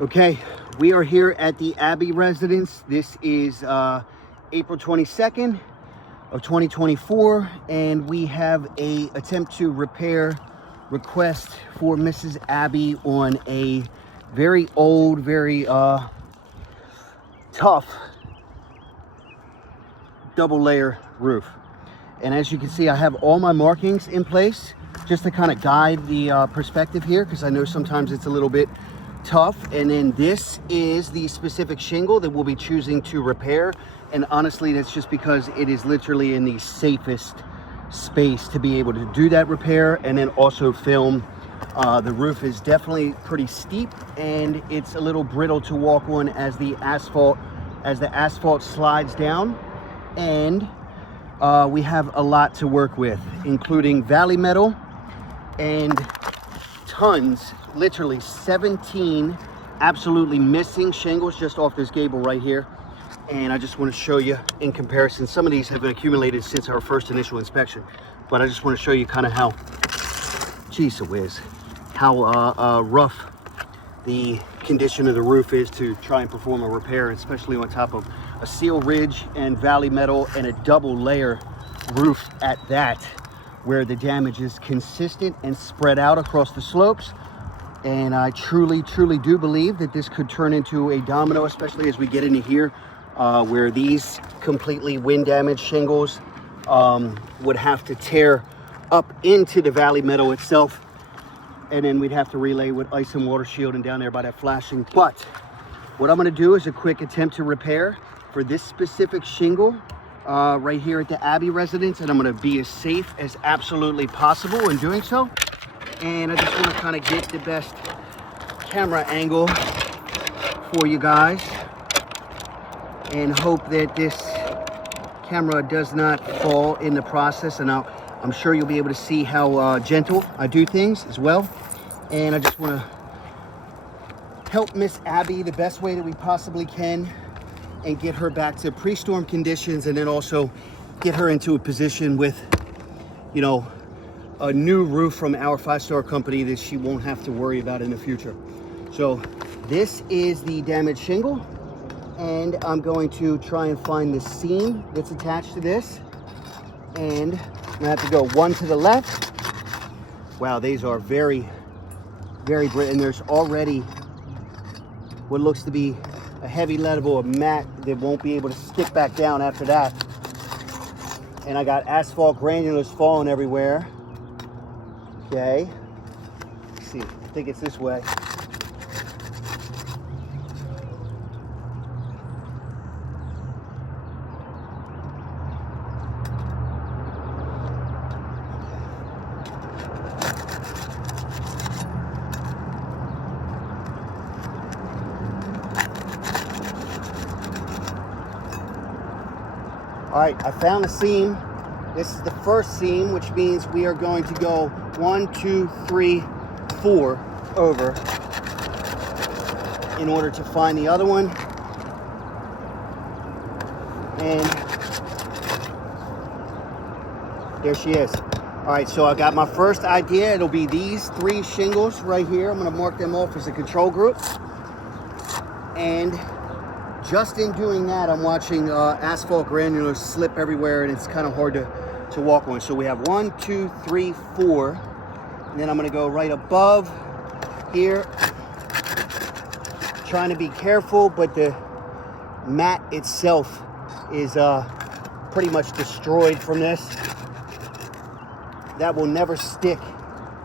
Okay, we are here at the Abbey residence. This is April 22nd of 2024, and we have a attempt to repair request for Mrs. Abbey on a very old, very tough double layer roof. And as you can see, I have all my markings in place just to kind of guide the perspective here, because I know sometimes it's a little bit tough. And then this is the specific shingle that we'll be choosing to repair, and honestly that's just because it is literally in the safest space to be able to do that repair and then also film. The roof is definitely pretty steep and it's a little brittle to walk on as the asphalt slides down, and we have a lot to work with, including valley metal and tons, literally 17 absolutely missing shingles just off this gable right here. And I just want to show you in comparison. Some of these have been accumulated since our first initial inspection, but I just want to show you kind of how, geez whiz, how rough the condition of the roof is to try and perform a repair, especially on top of a seal ridge and valley metal and a double layer roof at that, where the damage is consistent and spread out across the slopes. And I truly do believe that this could turn into a domino, especially as we get into here, where these completely wind damaged shingles would have to tear up into the valley metal itself, and then we'd have to relay with ice and water shielding down there by that flashing. But what I'm going to do is a quick attempt to repair for this specific shingle right here at the Abbey residence, and I'm going to be as safe as absolutely possible in doing so. And I just want to kind of get the best camera angle for you guys and hope that this camera does not fall in the process. And I'm sure you'll be able to see how gentle I do things as well. And I just want to help Miss Abbey the best way that we possibly can and get her back to pre-storm conditions, and then also get her into a position with, you know, a new roof from our 5-star company that she won't have to worry about in the future. So this is the damaged shingle, and I'm going to try and find the seam that's attached to this, and I'm gonna have to go one to the left. Wow, these are very brittle, and there's already what looks to be a heavy level of mat that won't be able to stick back down after that. And I got asphalt granulars falling everywhere. Okay, let's see, I think it's this way. All right, I found a seam. This is the first seam, which means we are going to go 1, 2, 3, 4 over in order to find the other one. And there she is. All right, so I got my first idea. It'll be these 3 shingles right here. I'm gonna mark them off as a control group. And just in doing that, I'm watching asphalt granulars slip everywhere, and it's kind of hard to walk on. So we have 1, 2, 3, 4, and then I'm going to go right above here, trying to be careful, but the mat itself is pretty much destroyed from this. That will never stick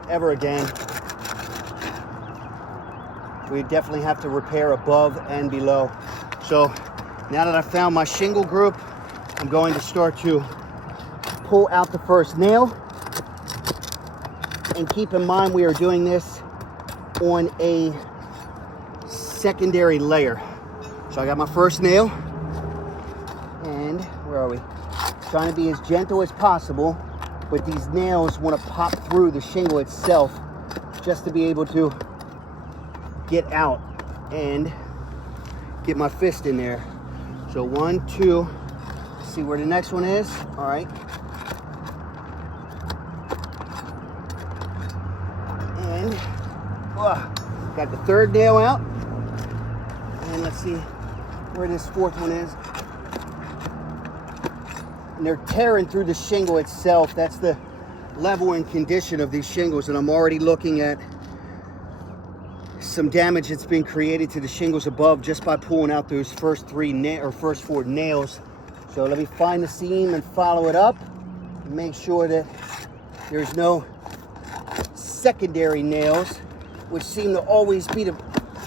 ever again. We definitely have to repair above and below. So now that I found my shingle group, I'm going to start to pull out the first nail. And keep in mind, we are doing this on a secondary layer. So I got my first nail, and where are we? Trying to be as gentle as possible, but these nails want to pop through the shingle itself just to be able to get out and get my fist in there. So 1, 2, see where the next one is. All right. And got the third nail out. see where this fourth one is. And they're tearing through the shingle itself. That's the level and condition of these shingles. And I'm already looking at some damage that's been created to the shingles above just by pulling out those first four nails. So let me find the seam and follow it up and make sure that there's no secondary nails, which seem to always be the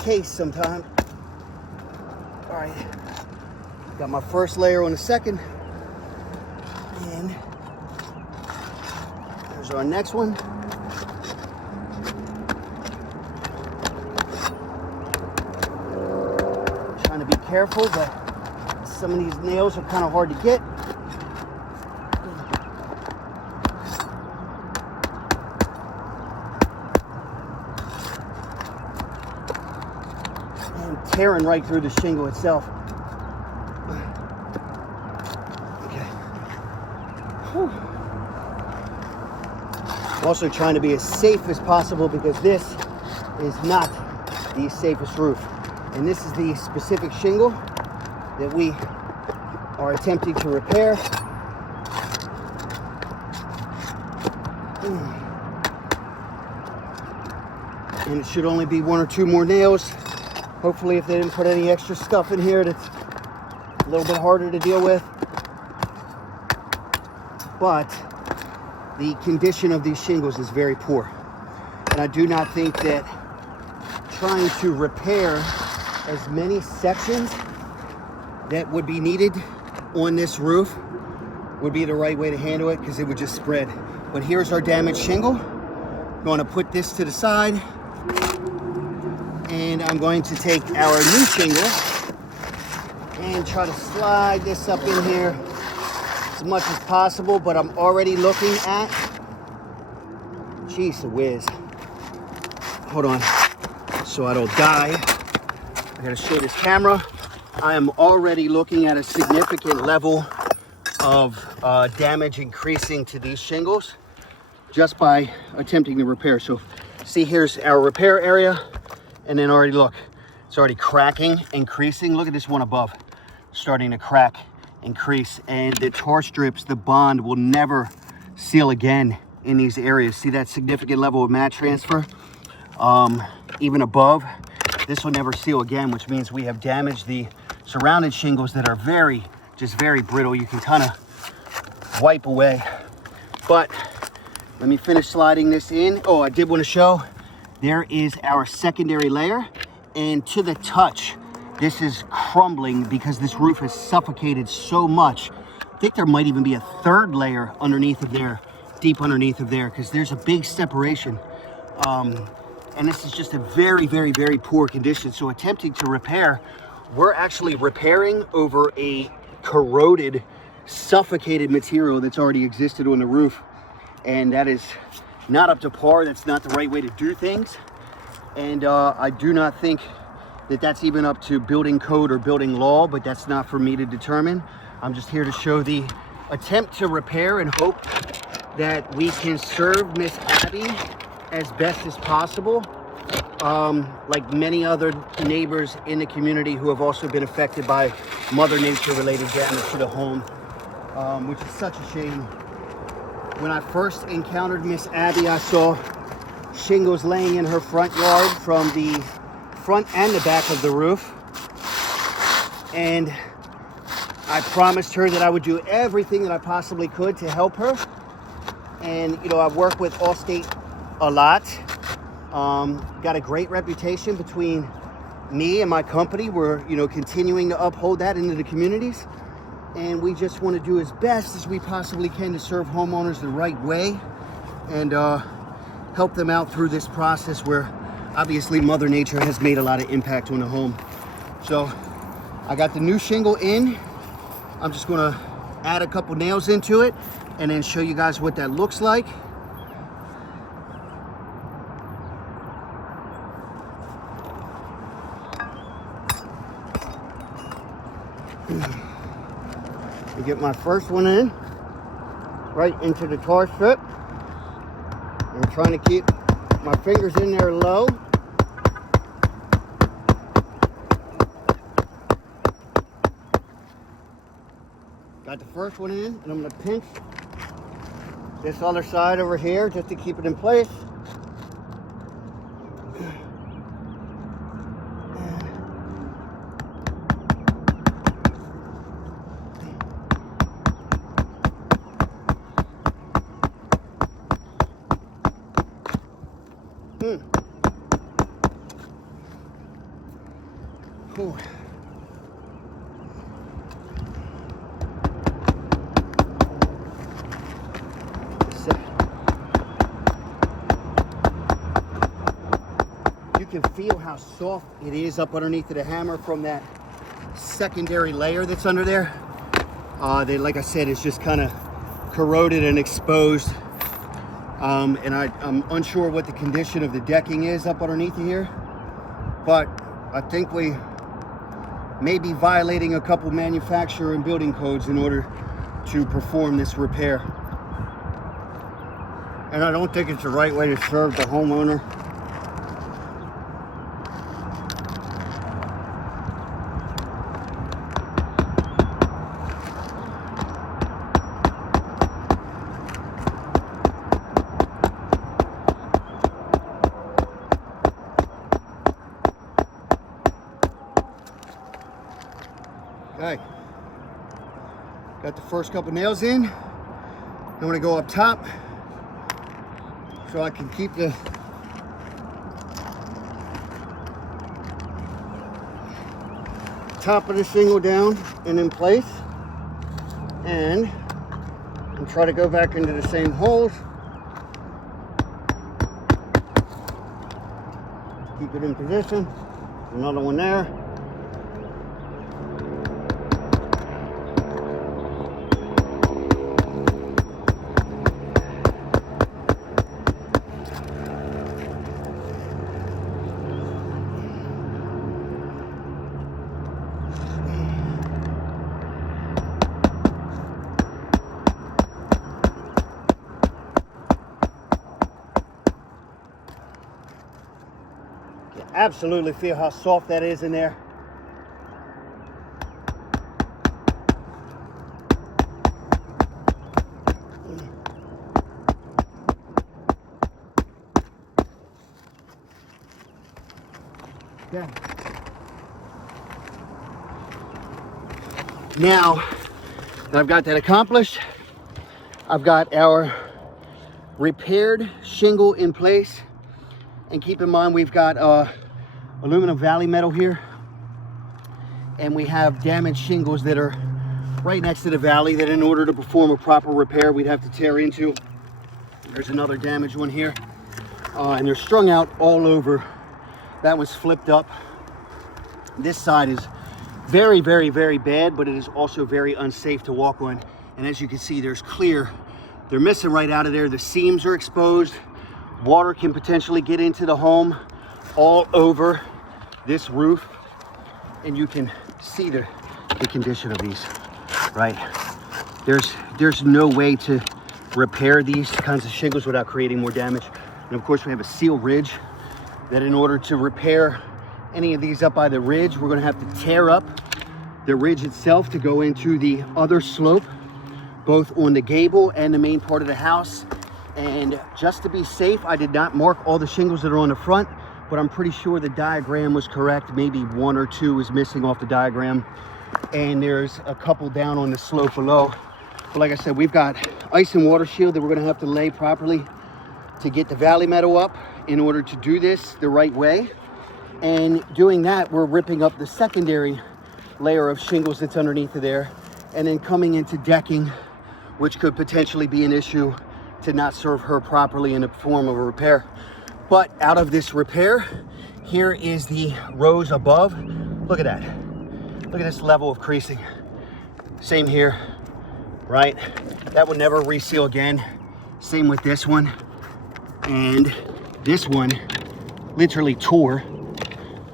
case sometimes. All right, got my first layer on the second, and there's our next one. Trying to be careful, but some of these nails are kind of hard to get. Tearing right through the shingle itself. Okay. Whew. I'm also trying to be as safe as possible because this is not the safest roof. And this is the specific shingle that we are attempting to repair. And it should only be one or two more nails. Hopefully, if they didn't put any extra stuff in here that's a little bit harder to deal with. But the condition of these shingles is very poor. And I do not think that trying to repair as many sections that would be needed on this roof would be the right way to handle it, because it would just spread. But here's our damaged shingle. I'm going to put this to the side. And I'm going to take our new shingle and try to slide this up in here as much as possible, but I'm already looking at, jeez whiz, hold on, so I don't die. I gotta show this camera. I am already looking at a significant level of damage increasing to these shingles just by attempting to repair. So see, here's our repair area. And then already look, it's already cracking and creasing. Look at this one above, starting to crack and crease. And the tar strips, the bond will never seal again in these areas. See that significant level of mat transfer? Even above, this will never seal again, which means we have damaged the surrounding shingles that are very brittle. You can kind of wipe away. But let me finish sliding this in. Oh, I did want to show, there is our secondary layer, and to the touch, this is crumbling because this roof is suffocated so much. I think there might even be a third layer underneath of there, deep underneath of there, because there's a big separation. And this is just a very poor condition. So attempting to repair, we're actually repairing over a corroded, suffocated material that's already existed on the roof. And that is not up to par. That's not the right way to do things. And I do not think that that's even up to building code or building law, but that's not for me to determine. I'm just here to show the attempt to repair and hope that we can serve Miss Abbey as best as possible. Like many other neighbors in the community who have also been affected by Mother Nature related damage to the home, which is such a shame. When I first encountered Miss Abbey, I saw shingles laying in her front yard from the front and the back of the roof. And I promised her that I would do everything that I possibly could to help her. And, you know, I've worked with Allstate a lot. Got a great reputation between me and my company. We're, you know, continuing to uphold that into the communities. And we just want to do as best as we possibly can to serve homeowners the right way and help them out through this process where obviously Mother Nature has made a lot of impact on the home. So I got the new shingle in. I'm just going to add a couple nails into it and then show you guys what that looks like. I get my first one in, right into the tar strip. I'm trying to keep my fingers in there low. Got the first one in, and I'm gonna pinch this other side over here just to keep it in place. Cool. You can feel how soft it is up underneath of the hammer from that secondary layer that's under there. Like I said, it's just kind of corroded and exposed. And I'm unsure what the condition of the decking is up underneath here, but I think we may be violating a couple manufacturer and building codes in order to perform this repair. And I don't think it's the right way to serve the homeowner. Okay, got the first couple nails in. I'm gonna go up top so I can keep the top of the shingle down and in place, and try to go back into the same holes. Keep it in position. Another one there. Absolutely feel how soft that is in there. Okay. Now that I've got that accomplished, I've got our repaired shingle in place. And keep in mind, we've got aluminum valley metal here, and we have damaged shingles that are right next to the valley that in order to perform a proper repair we'd have to tear into. There's another damaged one here, and they're strung out all over. That one's flipped up. This side is very, very, very bad, but it is also very unsafe to walk on. And as you can see, they're missing right out of there. The seams are exposed. Water can potentially get into the home all over this roof, and you can see the condition of these, right? There's no way to repair these kinds of shingles without creating more damage. And of course, we have a seal ridge that in order to repair any of these up by the ridge, we're gonna have to tear up the ridge itself to go into the other slope, both on the gable and the main part of the house. And just to be safe, I did not mark all the shingles that are on the front, but I'm pretty sure the diagram was correct. Maybe one or two is missing off the diagram. And there's a couple down on the slope below. But like I said, we've got ice and water shield that we're gonna have to lay properly to get the valley metal up in order to do this the right way. And doing that, we're ripping up the secondary layer of shingles that's underneath of there, and then coming into decking, which could potentially be an issue to not serve her properly in the form of a repair. But out of this repair, here is the rows above. Look at that. Look at this level of creasing. Same here, right? That would never reseal again. Same with this one. And this one literally tore.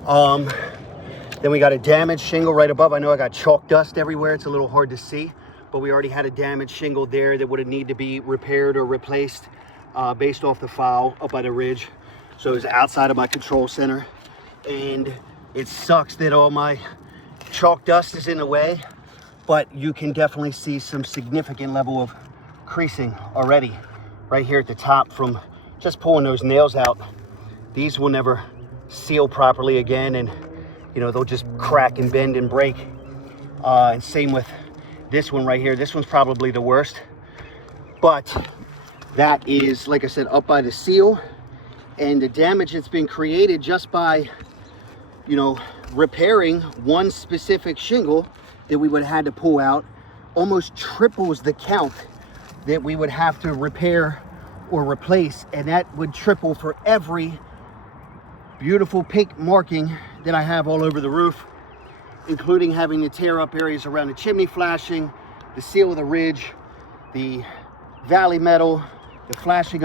Then we got a damaged shingle right above. I know I got chalk dust everywhere. It's a little hard to see, but we already had a damaged shingle there that would have needed to be repaired or replaced based off the file up by the ridge. So it was outside of my control center. And it sucks that all my chalk dust is in the way, but you can definitely see some significant level of creasing already right here at the top from just pulling those nails out. These will never seal properly again, and you know, they'll just crack and bend and break. And same with this one right here. This one's probably the worst, but that is, like I said, up by the seal, and the damage that's been created just by, you know, repairing one specific shingle that we would have had to pull out almost triples the count that we would have to repair or replace, and that would triple for every beautiful pink marking that I have all over the roof, including having to tear up areas around the chimney flashing, the seal of the ridge, the valley metal, the flashing